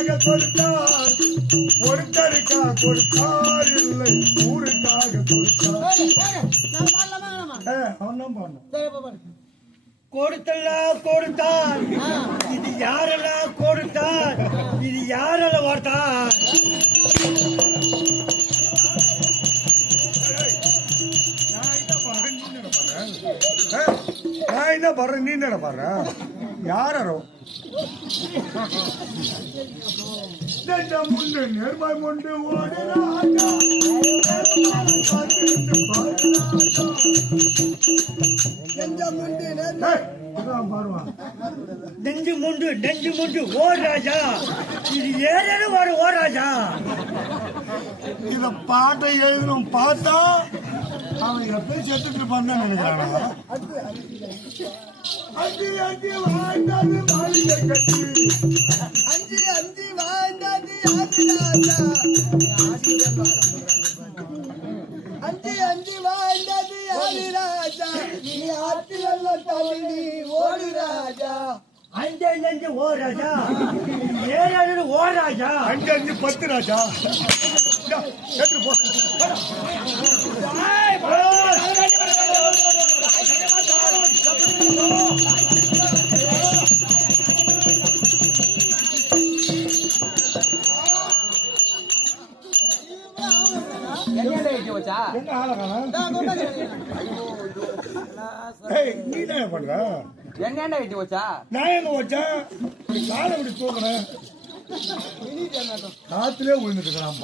ஊருக்காக கொடுத்தார், ஒருத்தருக்கா கொடுத்தார் இல்லை, ஊருக்காக கொடுத்தார். அவன் தான் பாடணும். கொடுத்தெல்லாம் கொடுத்தான், இது யாரெல்லாம் கொடுத்தான், இது யாரெல்லாம் ஓட்டான். நான் என்ன பாடுறேன், நீ என்ன பாடுற? யாரோ முண்டு நேர்மை முண்டு ஓடுறாங்க, நெஞ்சு முண்டு நெஞ்சு முண்டு ஓ ராஜா, இது ஏழு ஒரு ஓ ராஜா. இத பாட்டை எழுதணும் பார்த்தா அவன் எப்பயும் செத்துட்டு இருப்பான்னு நினைக்கிறானா? அஞ்சு அஞ்சு வாழ்ந்தது மாளிகை கட்டி, அஞ்சு அஞ்சு வாழ்ந்தது ஆதிராஜா, அஞ்சு அஞ்சு வாழ்ந்தது ஆதிராஜா, நீ ஆற்றில் தவறி ஓடு ராஜா. அஞ்சு அஞ்சு ஓ ராஜா, ஏழு ஓ ராஜா. அஞ்சு அஞ்சு 10 ராஜா. எடுத்து போ. நீ என்ன பண்ற? என்ன வெட்டி வச்சா? நான் என்ன வச்சேன்? காலை அப்படி தூக்குறேன், காத்திலே விழுந்துட்டு இருக்கிறான்.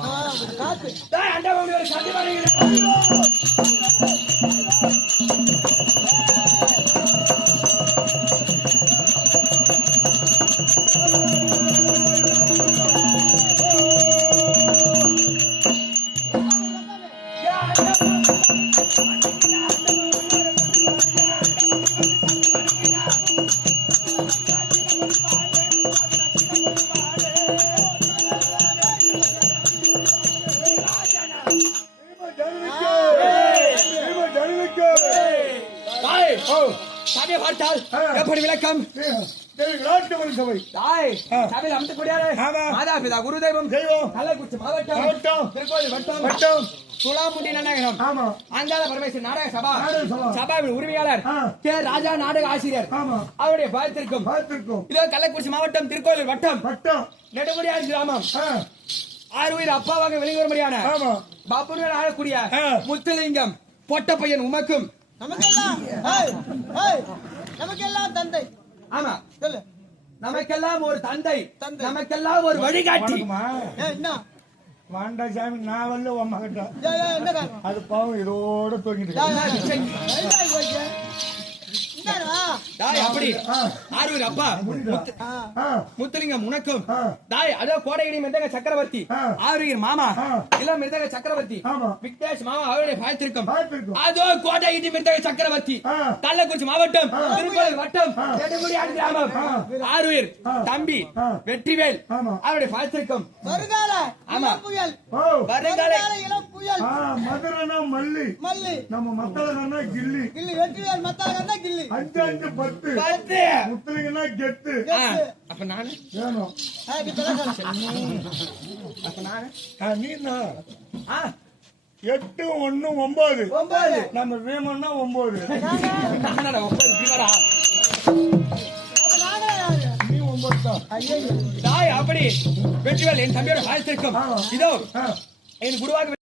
எப்படி விளக்கம்? மாதாபிதா குரு தெய்வம் கள்ளக்குறிச்சி மாவட்டம் திருக்கோயில் வட்டம் சுளாமுண்டி நகரம் அங்காள பரமேஸ்வரர் நாடக சபா சபாவின் உரிமையாளர் கே ராஜா நாடக ஆசிரியர் அவருடைய பாதத்திற்கும் இதோ கள்ளக்குறிச்சி மாவட்டம் திருக்கோயில் வட்டம் நெடுமுடியார் கிராமம் ஆறுயிர் அப்பாவாக வெளிவரும்படியான பாபுடன் ஆளக்கூடிய முத்துலிங்கம் பொட்ட பையன் உமக்கும் நமக்கெல்லாம் தந்தை. ஆமா சொல்லு. நமக்கெல்லாம் ஒரு தந்தை, நமக்கெல்லாம் ஒரு வழிகாட்டி. வாண்டா சாமி, நான் வரல உன் மகட்ட. அது பாவம் இதோட தூங்கிட்டு அப்படி ஆறுவர் அப்பா முத்துலிங்கம் உனக்கும் தாய் அதோ கோடையடி மிருதக சக்கரவர்த்தி ஆறுயிர் மாமா இளம் மிருதக சக்கரவர்த்தி விக்னேஷ் மாமா அவருடைய பாயத்திற்கும் அதோ கோடையடி மிருதக சக்கரவர்த்தி கள்ளக்குறிச்சி மாவட்டம் திருக்கோயில் வட்டம் நெடுமுடியார் கிராமம் ஆறுயிர் தம்பி வெற்றிவேல் அவருடைய பாயத்திற்கும் வருங்கால இளம் புயல் மதுரனா மல்லி நம்ம மத்தளனா கில்லி வெற்றிவேல் மத்தளனா கில்லி 5 5 10 முத்துலிங்கன்னா கெத்து. அப்ப நானு வேணும். அப்ப நானு நீ 8 1 9 நம்ம வேமன்னா 9 நீ 9 தான். தாய் அப்படி வெற்றிவேல் என் தம்பியோட வாழ்த்திருக்கும் இதோ என் குருவாக